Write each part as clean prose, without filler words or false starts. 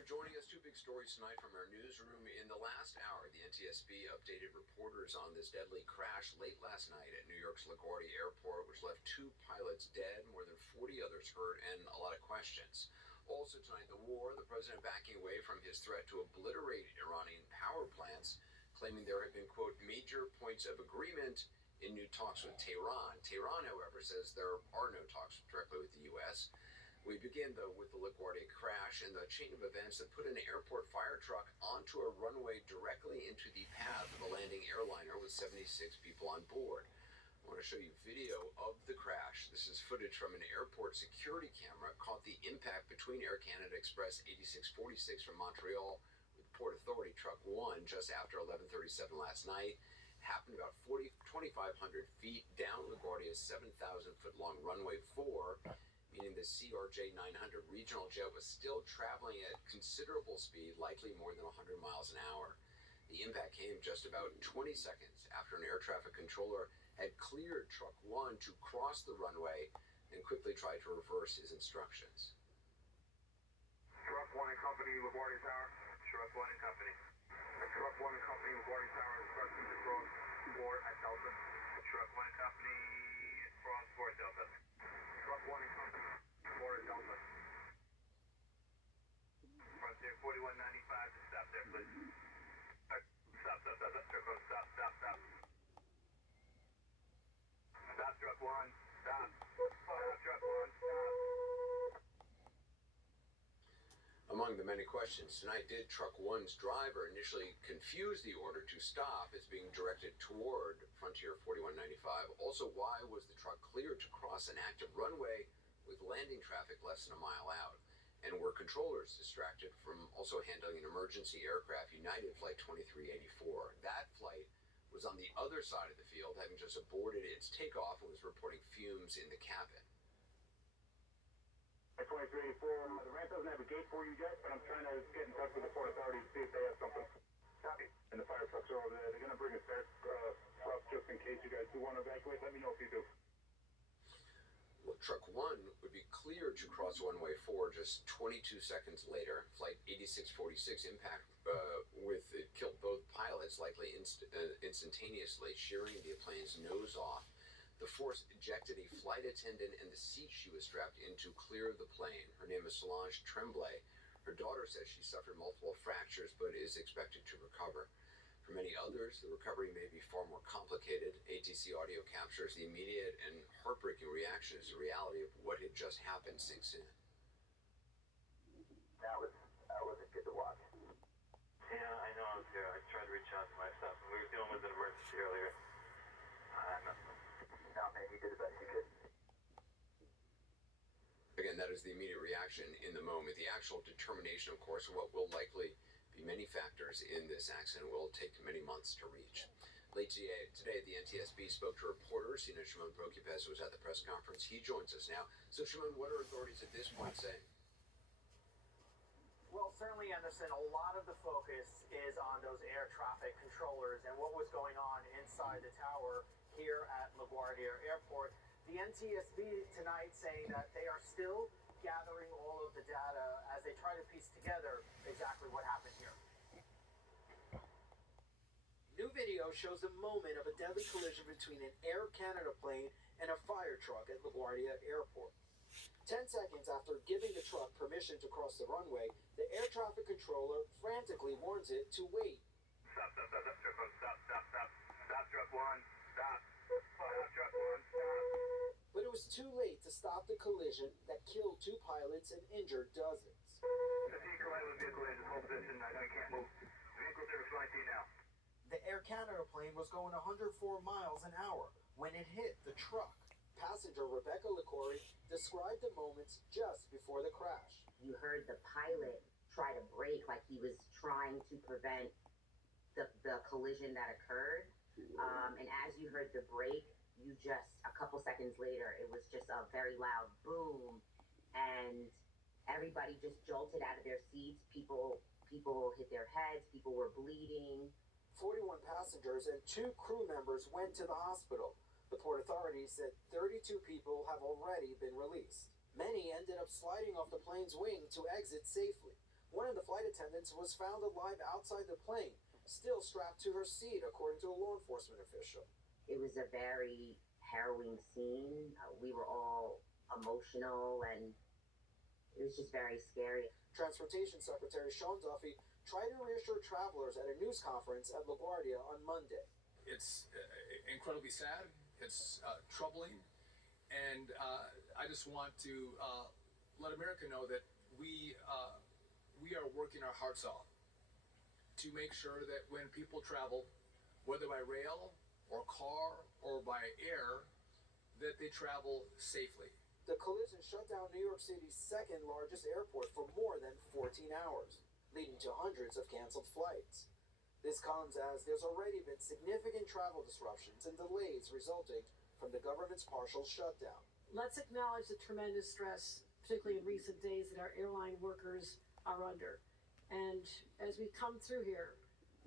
for joining us. Two big stories tonight from our newsroom. In the last hour, the NTSB updated reporters on this deadly crash late last night at New York's LaGuardia Airport, which left 2 pilots dead, more than 40 others hurt, and a lot of questions. Also tonight, the war, the president backing away from his threat to obliterate Iranian power plants, claiming there have been, quote, major points of agreement in new talks with Tehran. Tehran, however, says there are no talks directly with the U.S. We begin, though, with the LaGuardia crash and the chain of events that put an airport fire truck onto a runway directly into the path of a landing airliner with 76 people on board. I want to show you video of the crash. This is footage from an airport security camera caught the impact between Air Canada Express 8646 from Montreal with Port Authority Truck 1 just after 11:37 last night. Happened about 2,500 feet down LaGuardia's 7,000-foot-long runway 4, meaning the CRJ 900 regional jet was still traveling at considerable speed, likely more than 100 miles an hour. The impact came just about 20 seconds after an air traffic controller had cleared Truck 1 to cross the runway and quickly tried to reverse his instructions. Truck 1 and Company, LaGuardia Tower. Truck 1 and Company. Truck 1 and Company, LaGuardia Tower, instructions to cross board at Delta. Truck 1 and Company, cross board Delta. Truck 1 and Company, board Delta. Frontier 4195, just stop there, please. Stop. Truck 1, stop. Stop, Truck 1, stop. Stop, Truck 1, stop. Among the many questions tonight, did Truck 1's driver initially confuse the order to stop as being directed toward Frontier 4195? Also, why was the truck cleared to cross an active runway with landing traffic less than a mile out? And were controllers distracted from also handling an emergency aircraft, United Flight 2384? That flight was on the other side of the field, having just aborted its takeoff and was reporting fumes in the cabin. 2384, the ramp doesn't have a gate for you yet, but I'm trying to get in touch with the Port Authority to see if they have something. Copy. And the fire trucks are over there. They're going to bring a spare truck just in case you guys do want to evacuate. Let me know if you do. Well, Truck 1 would be cleared to cross runway 4 just 22 seconds later. Flight 8646 impact it killed both pilots, likely instantaneously, shearing the plane's nose off. The force ejected a flight attendant and the seat she was strapped into clear of the plane. Her name is Solange Tremblay. Her daughter says she suffered multiple fractures but is expected to recover. For many others, the recovery may be far more complicated. ATC audio captures the immediate and heartbreaking reaction as the reality of what had just happened sinks in. That wasn't good to watch. Yeah, I know. I tried to reach out to my staff. We were dealing with an emergency earlier. No, man, you did the best you could. Again, that is the immediate reaction in the moment. The actual determination, of course, of what will likely be many factors in this accident will take many months to reach. Late today, the NTSB spoke to reporters. Shimon Prokupes was at the press conference. He joins us now. So, Shimon, what are authorities at this point saying? Well, certainly, Anderson, a lot of the focus is on those air traffic controllers and what was going on inside the tower here at LaGuardia Airport. The NTSB tonight saying that they are still gathering all of the data as they try to piece together exactly what happened here. New video shows the moment of a deadly collision between an Air Canada plane and a fire truck at LaGuardia Airport. 10 seconds after giving the truck permission to cross the runway, the air traffic controller frantically warns it to wait. Stop, Truck 1, stop. Stop, Truck 1, stop. Stop, Truck 1, stop. But it was too late to stop the collision that killed 2 pilots and injured dozens. The vehicle in hold position. I know you can't move. Vehicle's in response to you now. The Air Canada plane was going 104 miles an hour when it hit the truck. Passenger Rebecca LaCory described the moments just before the crash. You heard the pilot try to brake like he was trying to prevent the collision that occurred. And as you heard the brake, you just, a couple seconds later, it was just a very loud boom. And everybody just jolted out of their seats. People hit their heads. People were bleeding. 41 passengers and 2 crew members went to the hospital. The Port Authority said 32 people have already been released. Many ended up sliding off the plane's wing to exit safely. One of the flight attendant was found alive outside the plane, still strapped to her seat, according to a law enforcement official. It was a very harrowing scene. We were all emotional, and it was just very scary. Transportation Secretary Sean Duffy tried to reassure travelers at a news conference at LaGuardia on Monday. It's incredibly sad. It's troubling. And I just want to let America know that we are working our hearts off to make sure that when people travel, whether by rail or car or by air, that they travel safely. The collision shut down New York City's second largest airport for more than 14 hours, leading to hundreds of canceled flights. This comes as there's already been significant travel disruptions and delays resulting from the government's partial shutdown. Let's acknowledge the tremendous stress, particularly in recent days, that our airline workers are under. And as we come through here,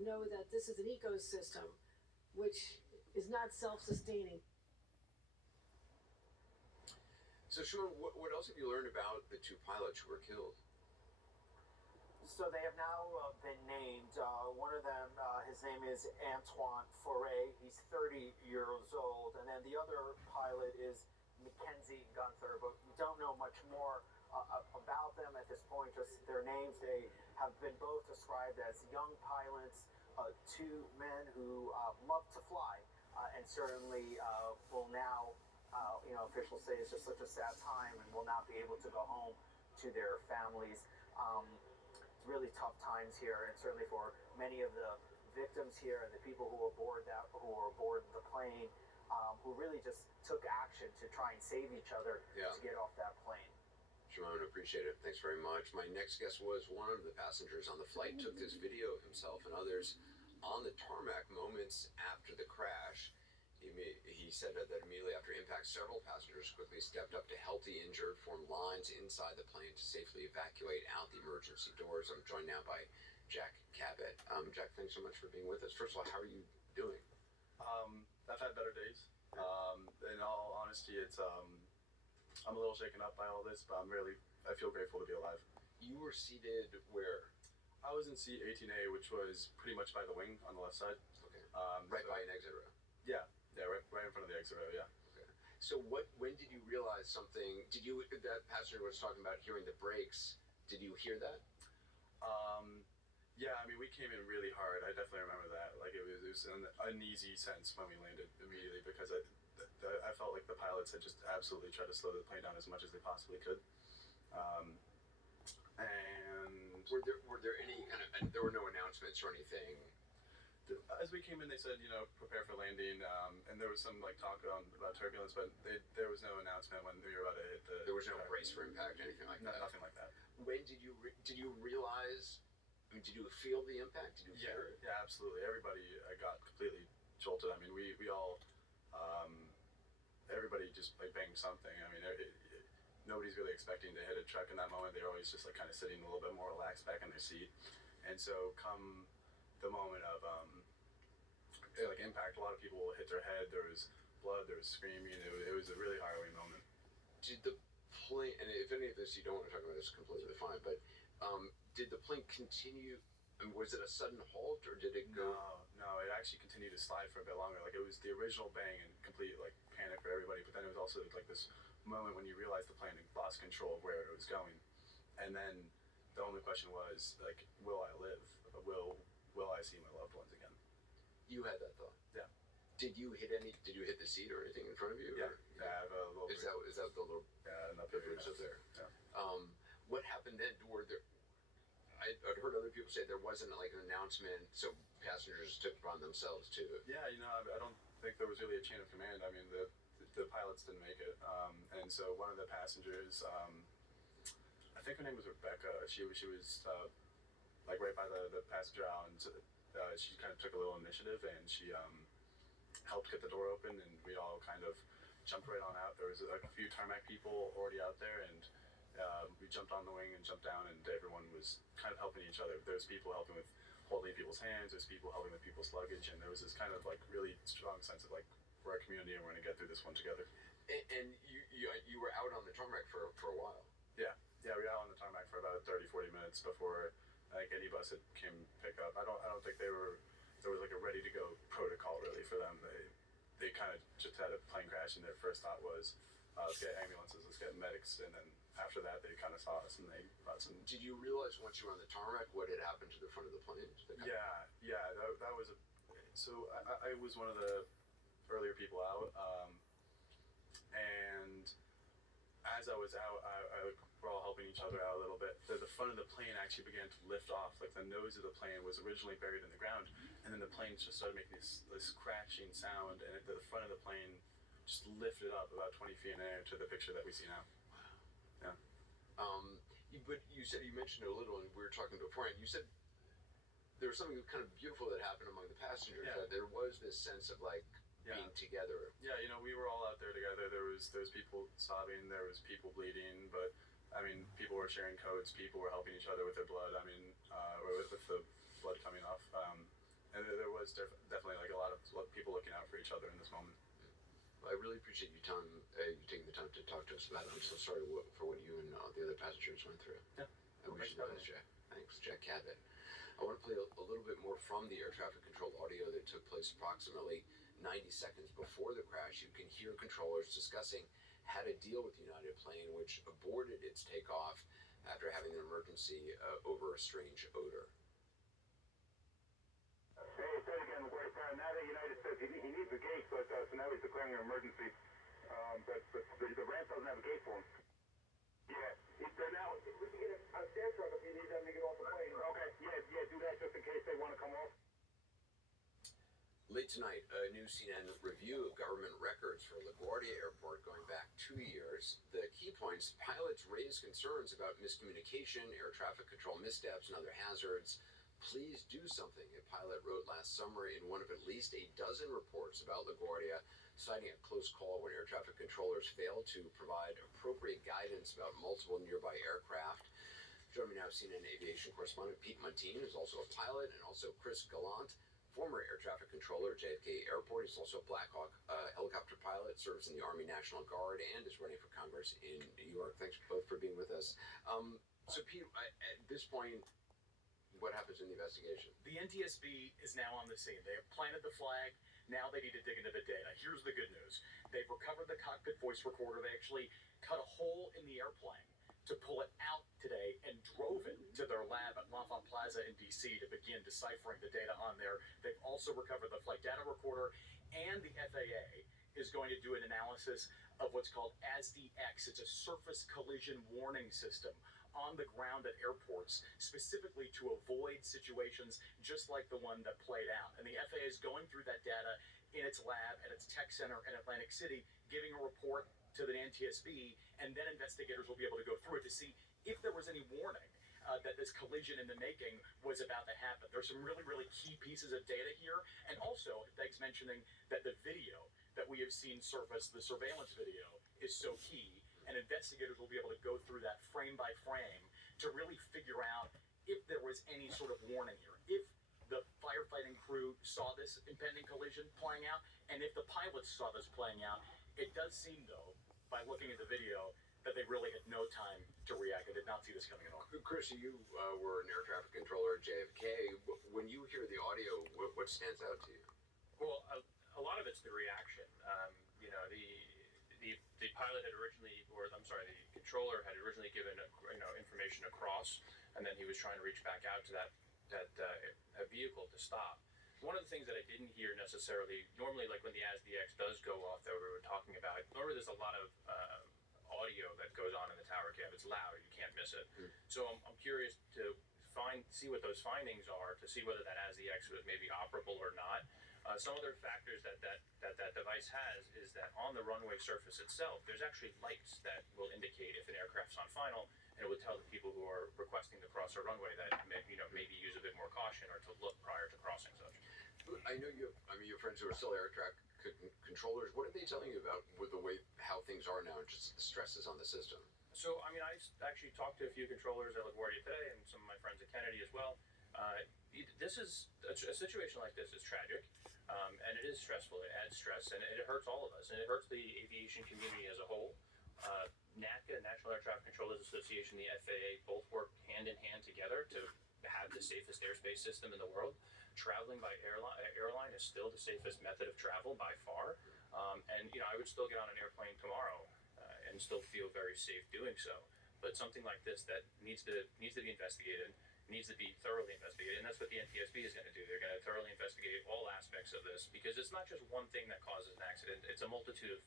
know that this is an ecosystem which is not self-sustaining. So, Sean, what else have you learned about the two pilots who were killed? So they have now been named. One of them, his name is Antoine Foray. He's 30 years old. And then the other pilot is Mackenzie Gunther. But we don't know much more about them at this point, just their names. They have been both described as young pilots, two men who love to fly, and certainly will now, officials say it's just such a sad time and will not be able to go home to their families. It's really tough times here, and certainly for many of the victims here and the people who were aboard the plane, who really just took action to try and save each other to get off that plane. Shimon, appreciate it. Thanks very much. My next guest was one of the passengers on the flight, took this video of himself and others on the tarmac moments after the crash. He said that immediately after impact, several passengers quickly stepped up to help the injured, form lines inside the plane to safely evacuate out the emergency doors. I'm joined now by Jack Cabot. Jack, thanks so much for being with us. First of all, how are you doing? I've had better days. In all honesty, I'm a little shaken up by all this, but I feel grateful to be alive. You were seated where? I was in seat 18A, which was pretty much by the wing on the left side. Okay. Right by an exit row. Yeah, right in front of the exit row. Yeah. Okay. So when did you realize something? That passenger was talking about hearing the brakes? Did you hear that? Yeah, I mean, we came in really hard. I definitely remember that. Like it was an uneasy sense when we landed immediately because I felt like the pilots had just absolutely tried to slow the plane down as much as they possibly could. And were there any kind of? And there were no announcements or anything. As we came in, they said, prepare for landing, and there was some talk about turbulence, but there was no announcement when we were about to hit the. There was no brace for impact, anything like that. Nothing like that. When did you realize? I mean, did you feel the impact? Did you hear it? Yeah, absolutely. Everybody got completely jolted. I mean, we all, everybody just banged something. I mean, nobody's really expecting to hit a truck in that moment. They're always just kind of sitting a little bit more relaxed back in their seat, and so come the moment of impact, a lot of people hit their head. There was blood. There was screaming. It was a really harrowing moment. Did the plane? And if any of this you don't want to talk about, it's completely fine. But did the plane continue? I mean, was it a sudden halt, or did it go? No. It actually continued to slide for a bit longer. It was the original bang and complete panic for everybody. But then it was also this moment when you realized the plane had lost control of where it was going, and then the only question was will I live? Will I see my loved ones again? You had that thought. Yeah. Did you hit the seat or anything in front of you? Yeah. Or? Yeah. I have a little. Is that the little? Yeah, the bridge up there. Yeah. What happened then? Were there? I'd heard other people say there wasn't an announcement, so passengers took it upon themselves to. Yeah, I don't think there was really a chain of command. I mean, the pilots didn't make it, and so one of the passengers, I think her name was Rebecca. She was right by the passenger aisle, and she kind of took a little initiative, and she helped get the door open, and we all kind of jumped right on out. There was a few tarmac people already out there, and we jumped on the wing and jumped down, and everyone was kind of helping each other. There's people helping with holding people's hands. There's people helping with people's luggage, and there was this kind of really strong sense of we're a community and we're going to get through this one together. And you were out on the tarmac for a while. Yeah, we were out on the tarmac for about 30-40 minutes before like any bus that came pick up. I don't think there was like a ready to go protocol really for them. They kind of just had a plane crash, and their first thought was, let's get ambulances, let's get medics, and then after that they kind of saw us and they brought some. Did you realize once you were on the tarmac what had happened to the front of the plane? Yeah, that was so I was one of the earlier people out, and as I was out, we're all helping each other out a little bit. The front of the plane actually began to lift off. Like the nose of the plane was originally buried in the ground, and then the plane just started making this crashing sound, and the front of the plane just lifted up about 20 feet in the air to the picture that we see now. Yeah. But you mentioned it a little, and we were talking beforehand. You said there was something kind of beautiful that happened among the passengers. Yeah. That there was this sense of like being together. Yeah, we were all out there together. There was people sobbing, there was people bleeding, but I mean, people were sharing coats, people were helping each other with their blood. I mean, or with the blood coming off, and there was definitely like a lot of people looking out for each other in this moment. I really appreciate you taking the time to talk to us about it. I'm so sorry for what you and the other passengers went through. Yeah. I wish you the best, Jack. Thanks, Jack Cabot. I want to play a little bit more from the air traffic control audio that took place approximately 90 seconds before the crash. You can hear controllers discussing how to deal with the United plane, which aborted its takeoff after having an emergency over a strange odor. Hey, it's Ed again, LaGuardia Tower. Now that United says he needs a gate, but so now he's declaring an emergency. But the ramp doesn't have a gate for him. Yeah, they're now. We can get a stair truck if you need them to get off the plane. Okay, yeah, do that just in case they want to come off. Late tonight, a new CNN review of government records for LaGuardia Airport going back 2 years. The key points: pilots raised concerns about miscommunication, air traffic control missteps, and other hazards. Please do something, a pilot wrote last summer in one of at least a dozen reports about LaGuardia, citing a close call when air traffic controllers failed to provide appropriate guidance about multiple nearby aircraft. Joining me now, CNN aviation correspondent Pete Montine, who's also a pilot, and also Chris Gallant, former air traffic controller at JFK Airport. He's also a Black Hawk helicopter pilot, serves in the Army National Guard, and is running for Congress in New York. Thanks both for being with us. So, Pete, at this point, what happens in the investigation? The NTSB is now on the scene. They have planted the flag. Now they need to dig into the data. Here's the good news. They've recovered the cockpit voice recorder. They actually cut a hole in the airplane to pull it out today and drove it to their lab at L'Enfant Plaza in D.C. to begin deciphering the data on there. They've also recovered the flight data recorder, and the FAA is going to do an analysis of what's called ASDX. It's a surface collision warning system on the ground at airports, specifically to avoid situations just like the one that played out. And the FAA is going through that data in its lab at its tech center in Atlantic City, giving a report to the NTSB, and then investigators will be able to go through it to see if there was any warning that this collision in the making was about to happen. There's some really, really key pieces of data here, and also it begs mentioning that the video that we have seen surface, the surveillance video, is so key, and investigators will be able to go through that frame by frame to really figure out if there was any sort of warning here, if the firefighting crew saw this impending collision playing out, and if the pilots saw this playing out. It does seem, though, by looking at the video, that they really had no time to react. They did not see this coming at all. Chris, you were an air traffic controller at JFK. When you hear the audio, what stands out to you? Well, a lot of it's the reaction. The pilot had originally, the controller had originally given information across, and then he was trying to reach back out to that vehicle to stop. One of the things that I didn't hear necessarily, normally like when the ASDX does go off that we were talking about, normally there's a lot of audio that goes on in the tower cab. It's loud, you can't miss it. So I'm curious to see what those findings are, to see whether that ASDX was maybe operable or not. Some other factors that device has is that on the runway surface itself, there's actually lights that will indicate if an aircraft's on final, and it would tell the people who are requesting to cross a runway that maybe use a bit more caution or to look prior to crossing such. I know your friends who are still air traffic controllers. What are they telling you about with the way how things are now, and just the stresses on the system? So, I actually talked to a few controllers at LaGuardia today, and some of my friends at Kennedy as well. This is a situation like this is tragic, and it is stressful. It adds stress, and it hurts all of us, and it hurts the aviation community as a whole. NACA, National Air Traffic Controllers Association, the FAA, both work hand in hand together to have the safest airspace system in the world. Traveling by airline is still the safest method of travel by far. And I would still get on an airplane tomorrow and still feel very safe doing so. But something like this that needs to be investigated, needs to be thoroughly investigated, and that's what the NTSB is going to do. They're going to thoroughly investigate all aspects of this because it's not just one thing that causes an accident; it's a multitude of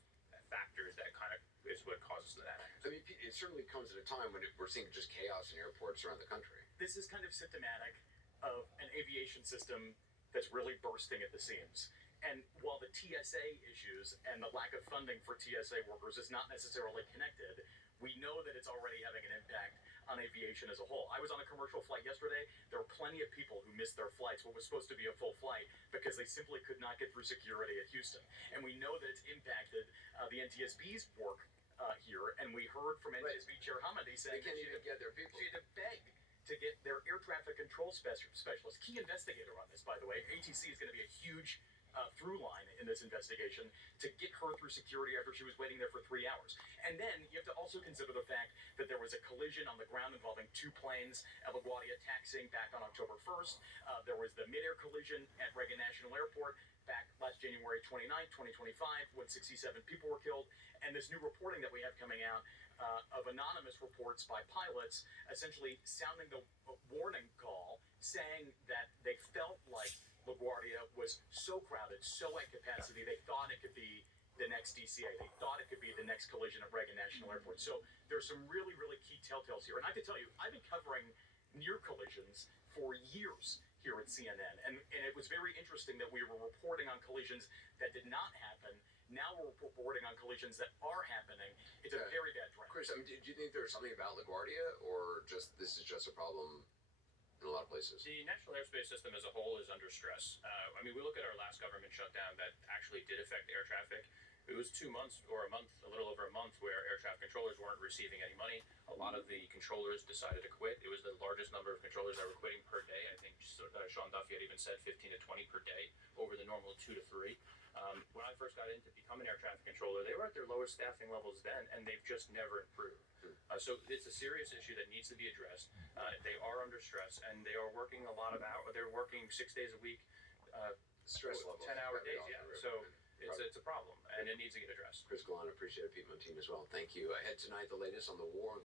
factors that kind of is what causes that accident. I mean, it certainly comes at a time when we're seeing just chaos in airports around the country. This is kind of symptomatic of an aviation system that's really bursting at the seams. And while the TSA issues and the lack of funding for TSA workers is not necessarily connected, we know that it's already having an impact on aviation as a whole. I was on a commercial flight yesterday. There were plenty of people who missed their flights, what was supposed to be a full flight, because they simply could not get through security at Houston. And we know that it's impacted the NTSB's work here. And we heard from NTSB Chair Hamadi saying they can't even get their people. She had to beg to get their air traffic control specialist, key investigator on this, by the way. ATC is going to be a huge through line in this investigation to get her through security after she was waiting there for 3 hours. And then you have to also consider the fact that there was a collision on the ground involving two planes at LaGuardia taxiing back on October 1st. There was the mid-air collision at Reagan National Airport back last January 29th, 2025, when 67 people were killed. And this new reporting that we have coming out of anonymous reports by pilots essentially sounding the warning call, saying that they felt like LaGuardia was so crowded, so at capacity, they thought it could be the next DCA. They thought it could be the next collision at Reagan National Airport. So there's some really, really key telltales here. And I can tell you, I've been covering near collisions for years here at CNN. And it was very interesting that we were reporting on collisions that did not happen. Now we're reporting on collisions that are happening. It's a very bad trend. Chris, I mean, do you think there's something about LaGuardia, or this is just a problem in a lot of places? The national airspace system as a whole is under stress. I mean, we look at our last government shutdown that actually did affect air traffic. It was 2 months or a month, a little over a month, where air traffic controllers weren't receiving any money. A lot of the controllers decided to quit. It was the largest number of controllers that were quitting per day. I think Sean Duffy had even said 15 to 20 per day over the normal 2 to 3. When I first got into becoming an air traffic controller, they were at their lowest staffing levels then, and they've just never improved. So it's a serious issue that needs to be addressed. They are under stress, and they are working a lot of hours. They're working 6 days a week, Stress levels. 10-hour days. Yeah. So it's a problem, and it needs to get addressed. Chris Gallant, appreciate it. Pete Montine as well. Thank you. Ahead tonight, the latest on the war